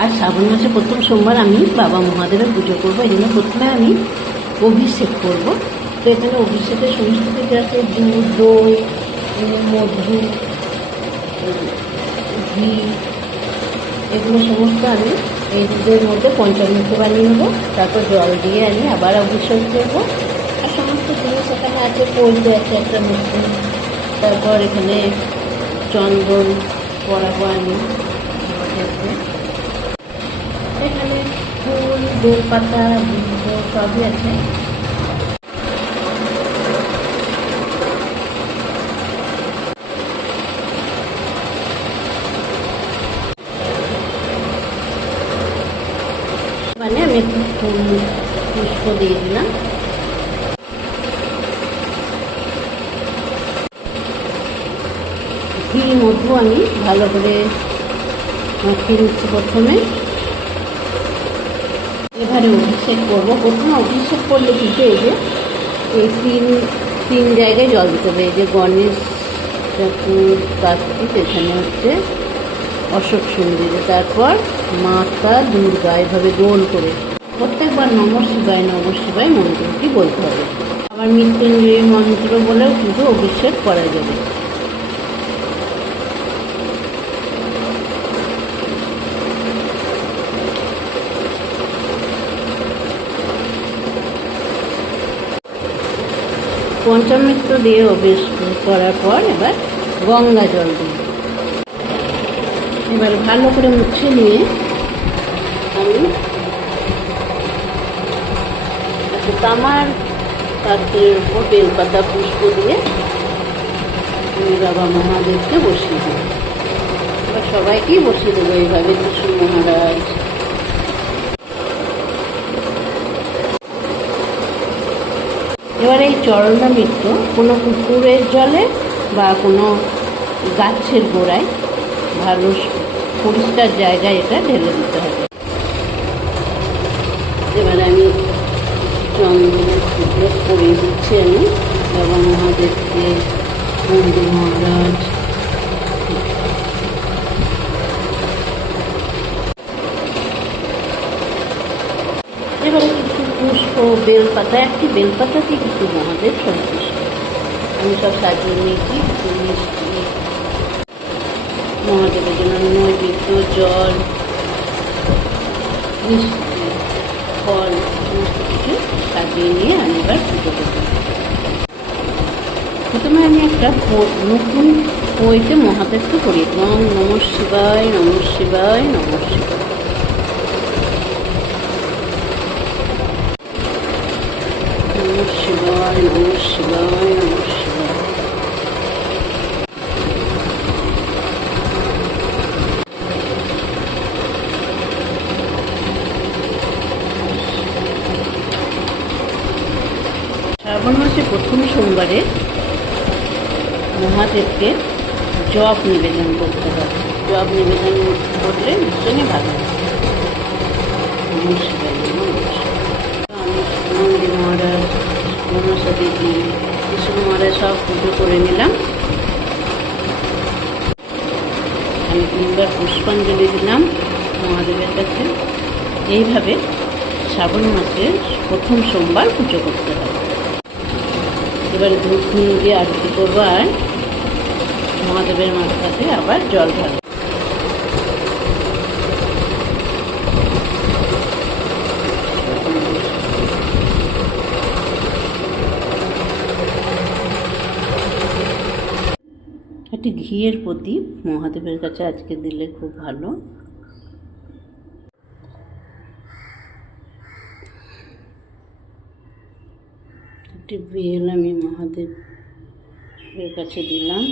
আর শ্রাবণ মাসে প্রথম সোমবার আমি বাবা মহাদেবের পুজো করবো। এই জন্য প্রথমে আমি অভিষেক করব। তো এখানে অভিষেকের সমস্ত কিছু আছে, দুধ, দই, মধু, ঘি, এগুলো সমস্ত আমি এই দুধের মধ্যে পঞ্চামৃত বানিয়ে নেবো। তারপর জল দিয়ে আমি আবার অভিষেক করবো। আর সমস্ত জিনিস এখানে আছে, পৈতে আছে একটা মিষ্টি, তারপর এখানে চন্দন পরাবো আমি মহাদেবকে। এখানে ফুল, বেলপাতা, বৃক্ষ সবই আছে। মানে আমি একটু ফুল পুষ্প দিয়ে দিলাম। ঘি, মধু আমি ভালো করে মাখিয়ে নিচ্ছি প্রথমে। এবারে অভিষেক করবো। প্রথমে অভিষেক করলে কিন্তু এই তিন জায়গায় জল দিতে হবে। এই যে গণেশ ঠাকুর, কার্তিক, এখানে হচ্ছে অশোক সুন্দরী, তারপর মাতা দুর্গা, এভাবে গোল করে প্রত্যেকবার নমঃ শিবায় নমঃ শিবায় মন্ত্রটি বলতে হবে। আবার মৃত্যুঞ্জয়ী মন্ত্র বলেও কিন্তু অভিষেক করা যাবে। পঞ্চামৃত দিয়ে অভিষেক করার পর এবার গঙ্গা জল দিই। এবার ভালো করে মুছে নিয়ে আমি একটা তামার পাত্রের উপর বেলপাতা পুষ্প দিয়ে আমি বাবা মহাদেবকে বসিয়ে দেব। এবার সবাইকেই বসিয়ে দেবো এইভাবে, ত্রিশূল মহারাজ, এবার এই চরণামৃত কোনো পুকুরের জলে বা কোনো গাছের গোড়ায় ভালো পরিষ্কার জায়গায় এটা ঢেলে দিতে হবে। এবারে আমি চন্দনের টুকরো পরিয়ে দিচ্ছি আমি বাবা মহাদেবকে, নন্দী মহারাজ। এবারে কিছু পুষ্প, বেলপাতা, একটি বেলপাতাতে কিছু মহাদেব সন্তুষ্ট। আমি সব সাজিয়ে নিয়েছি। মিষ্টি, মহাদেবের জন্য নৈবেদ্য, জল, মিষ্টি, ফল, সমস্ত কিছু সাজিয়ে নিয়ে আমি এবার পুজো করব। প্রথমে আমি একটা নতুন বইতে মহাদেবকে করি, এবং নমঃ শিবায় নমঃ শিবায় নমঃ শিবায়। নমঃ শিবায় নমঃ শিবায় নমঃ শিবায়। শ্রাবণ মাসে প্রথম সোমবারে মহাদেবকে জপ নিবেদন করতে হবে। জপ নিবেদন করলে ভীষণই ভালো। নমস্কার। নন্দী মহারাজ, মনসা দেবী, কৃষ্ণ মহারাজ সব পুজো করে নিলাম। আমি 3বার পুষ্পাঞ্জলি দিলাম মহাদেবের কাছে। এইভাবে শ্রাবণ মাসের প্রথম সোমবার পুজো করতে হবে। এবারে ধূপ দিয়ে আরতি করবো আর মহাদেবের মাথাতে আবার জল ঢালবো। একটি ঘিয়ের প্রদীপ মহাদেবের কাছে আজকে দিলে খুব ভালো। একটি বেল আমি মহাদেবের কাছে দিলাম।